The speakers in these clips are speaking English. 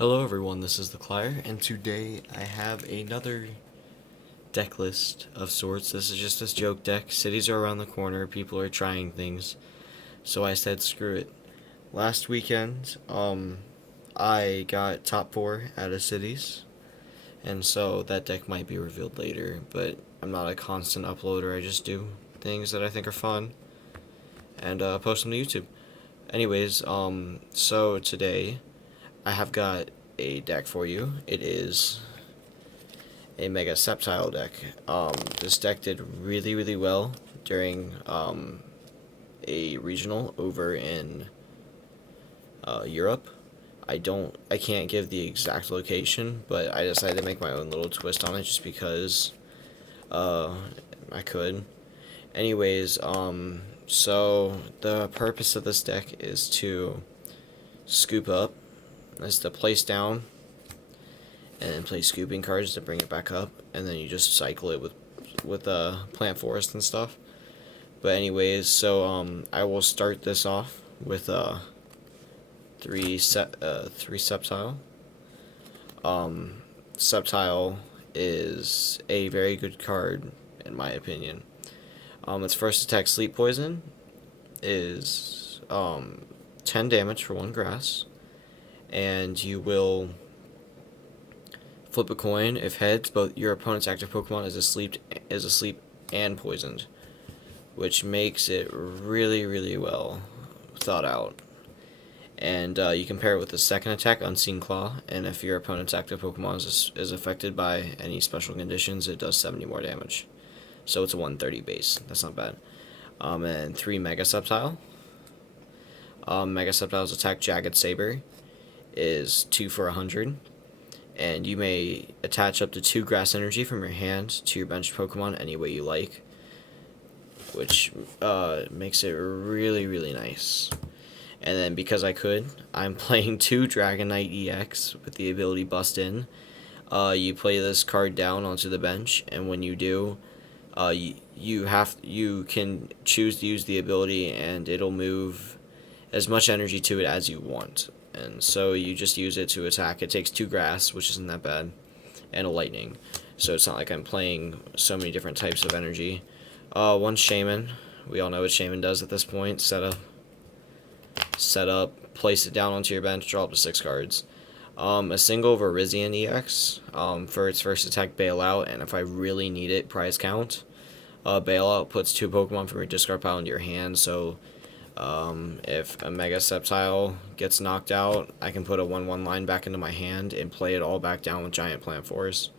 Hello everyone, this is the Clier, and today I have another deck list of sorts. This is just a joke deck. Cities are around the corner, people are trying things, so I said screw it. Last weekend, I got top 4 out of cities, and so that deck might be revealed later, but I'm not a constant uploader, I just do things that I think are fun, and post them to YouTube. Anyways, so today I have got a deck for you. It is a Mega Sceptile deck. This deck did really well during a regional over in Europe. I can't give the exact location, but I decided to make my own little twist on it just because I could. Anyways, so the purpose of this deck is to scoop up, is to place down and then play scooping cards to bring it back up, and then you just cycle it with plant forest and stuff. But anyways, so I will start this off with three sceptile. Sceptile is a very good card in my opinion. Its first attack, Sleep Poison, is 10 damage for 1 grass, and you will flip a coin. If heads, both your opponent's active Pokemon is asleep and poisoned, which makes it really well thought out. And you can pair it with the second attack, Unseen Claw, and if your opponent's active Pokemon is affected by any special conditions, it does 70 more damage. So it's a 130 base. That's not bad. And 3 Mega Sceptile. Mega Sceptile's attack, Jagged Saber, is 2 for 100. And you may attach up to 2 grass energy from your hand to your bench Pokemon any way you like, which makes it really nice. And then because I could, I'm playing 2 Dragonite EX with the ability Bust In. You play this card down onto the bench, and when you do, you can choose to use the ability, and it'll move as much energy to it as you want. And so you just use it to attack. It takes 2 grass, which isn't that bad, and a lightning. So it's not like I'm playing so many different types of energy. 1 Shaman. We all know what Shaman does at this point. Set up, place it down onto your bench, draw up to 6 cards. A single Virizion EX for its first attack, Bailout, and if I really need it, prize count. Bailout puts 2 Pokemon from your discard pile into your hand, so if a Mega Sceptile gets knocked out, I can put a 1/1 line back into my hand and play it all back down with Giant Plant Force.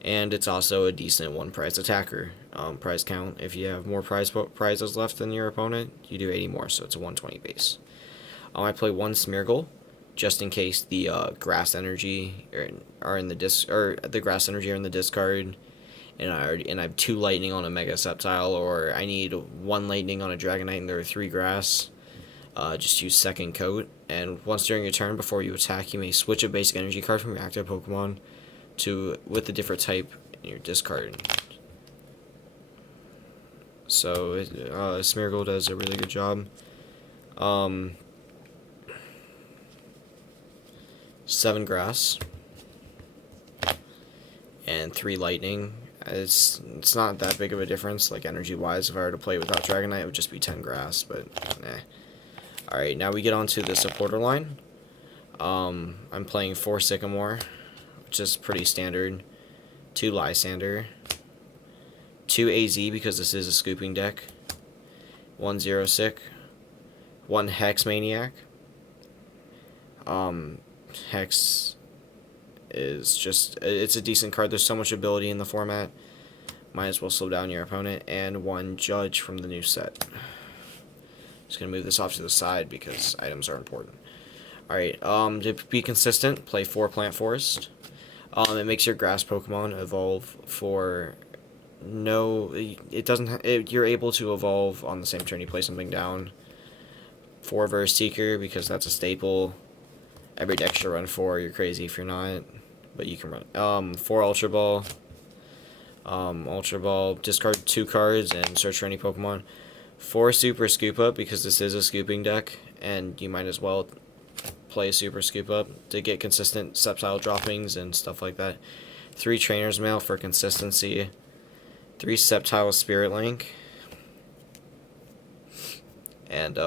And it's also a decent 1 prize attacker. Prize count, if you have more prizes left than your opponent, you do 80 more, so it's a 120 base. I play 1 Smeargle, just in case the grass energy are in the the grass energy are in the discard, and I have 2 lightning on a Mega Sceptile, or I need 1 lightning on a Dragonite and there are 3 grass. Just use second coat, and once during your turn before you attack, you may switch a basic energy card from your active Pokemon with a different type in your discard. So Smeargle does a really good job. 7 grass and 3 lightning. It's not that big of a difference, like energy wise. If I were to play without Dragonite, it would just be 10 grass, but nah. Alright, now we get on to the supporter line. I'm playing 4 Sycamore, which is pretty standard. 2 Lysander, 2 AZ because this is a scooping deck, 1 Xerosic, 1 Hex Maniac. Hex is just, it's a decent card. There's so much ability in the format, might as well slow down your opponent. And 1 Judge from the new set. Just gonna move this off to the side because items are important. Alright, to be consistent, play 4 Plant Forest. It makes your grass Pokemon evolve for you're able to evolve on the same turn you play something down. 4 Verse Seeker because that's a staple. Every deck should run 4. You're crazy if you're not, but you can run. 4 Ultra Ball. Ultra Ball, discard 2 cards and search for any Pokemon. 4 Super Scoop Up because this is a scooping deck, and you might as well play Super Scoop Up to get consistent sceptile droppings and stuff like that. 3 Trainer's Mail for consistency. 3 Sceptile Spirit Link. And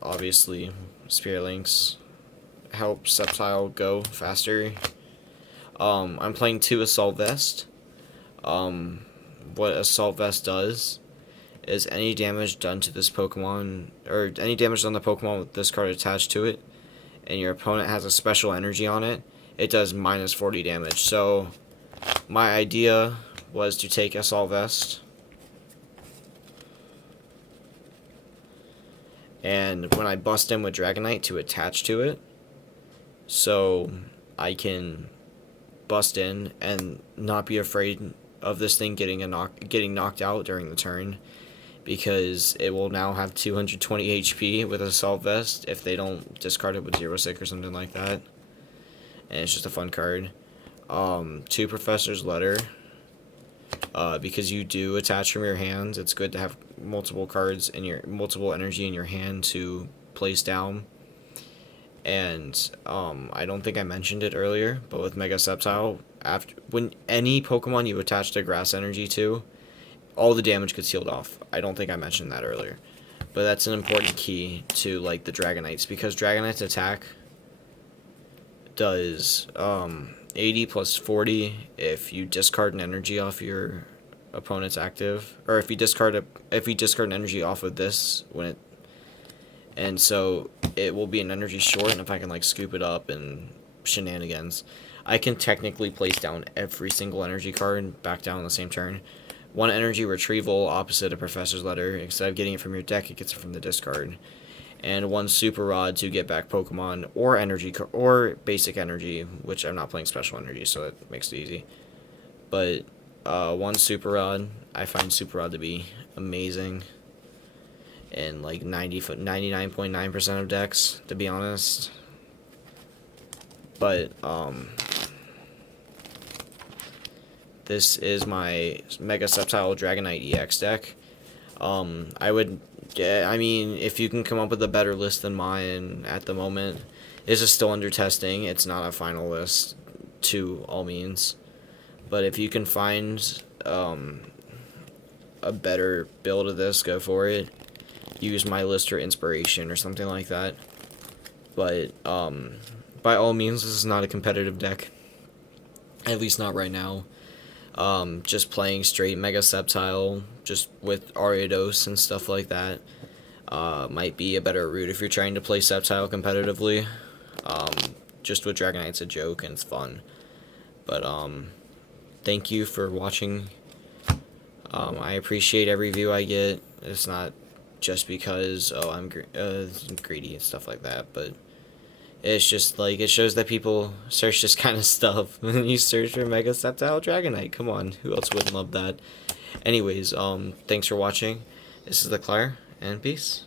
obviously Spirit Links help Sceptile go faster. I'm playing 2 Assault Vest. What Assault Vest does is any damage done to this Pokemon, or any damage on the Pokemon with this card attached to it, and your opponent has a special energy on it, it does minus 40 damage. So my idea was to take Assault Vest, and when I bust in with Dragonite, to attach to it, so I can bust in and not be afraid of this thing getting knocked out during the turn, because it will now have 220 HP with Assault Vest if they don't discard it with 0-6 or something like that. And it's just a fun card. 2 Professor's Letter. Because you do attach from your hands, it's good to have multiple cards in your multiple energy in your hand to place down. And I don't think I mentioned it earlier, but with Mega Sceptile, when any Pokemon you attach to Grass Energy to, all the damage gets sealed off. I don't think I mentioned that earlier, but that's an important key to like the Dragonites, because Dragonite's attack does 80 plus 40 if you discard an energy off your opponent's active, or if you discard an energy off of this when it, and so it will be an energy short. And if I can like scoop it up and shenanigans, I can technically place down every single energy card back down on the same turn. 1 energy retrieval opposite a Professor's Letter. Instead of getting it from your deck, it gets it from the discard. And 1 Super Rod to get back Pokemon or energy or basic energy, which I'm not playing special energy, so that makes it easy. But 1 Super Rod, I find Super Rod to be amazing in like 99.9% of decks, to be honest. But this is my Mega Sceptile Dragonite EX deck. I mean, if you can come up with a better list than mine at the moment, this is still under testing. It's not a final list, to all means. But if you can find a better build of this, go for it. Use my list for inspiration or something like that. But by all means, this is not a competitive deck. At least not right now. Just playing straight Mega Sceptile, just with Ariados and stuff like that, might be a better route if you're trying to play Sceptile competitively. Just with Dragonite's a joke and it's fun. But, thank you for watching. I appreciate every view I get. It's not just because, oh, I'm greedy and stuff like that, but it's just, like, it shows that people search this kind of stuff. You search for Mega Sceptile Dragonite. Come on, who else wouldn't love that? Anyways, thanks for watching. This is the Claire, and peace.